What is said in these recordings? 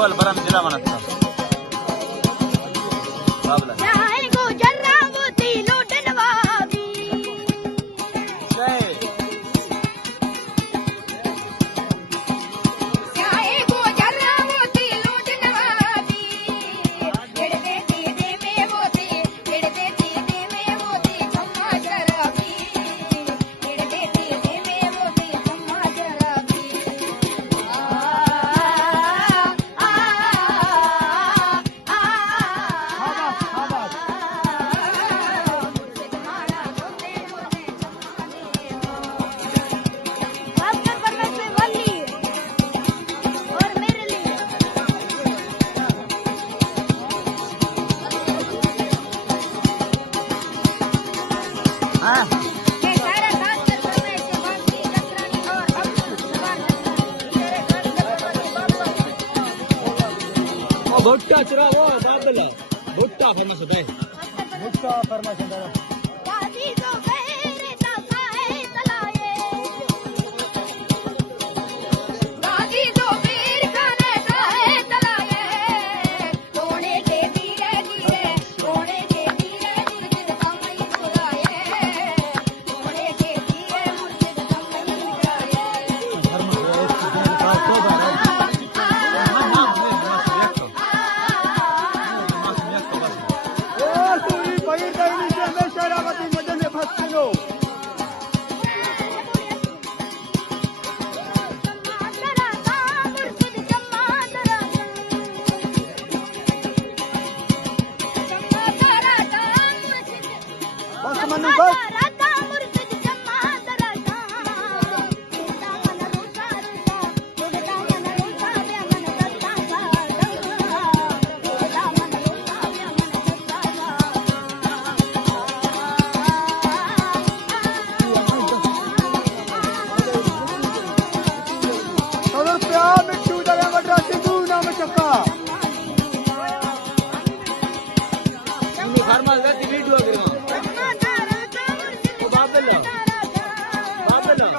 बोल बरम जिला मनता बाबला चाहे गुजरा मोती लूटनवाबी जय चाहे गुजरा मोती लूटनवाबी हिड़दे दीदे में मोती हिड़दे दीदे में मोती चम्मा जराबी हिड़दे दीदे में मोती चम्मा जराबी और मेरे लिए हां के सारा साथ में समय से बात की कसरानी और अब सवाल तेरे घर से ओ भुट्टा चुरा वो बाबला भुट्टा फेमस है भुट्टा फरमाइश है दादी जो गहरे तकाए तलाए दादी जो वीर खाने काहे तलाए कोने के धीरे धीरे कोने के धीरे मुर्शिद कमई बुलाए कोने के धीरे मुर्शिद कमई बुलाए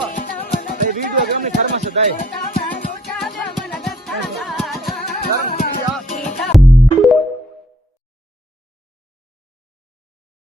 वीडियो में फरमाइश है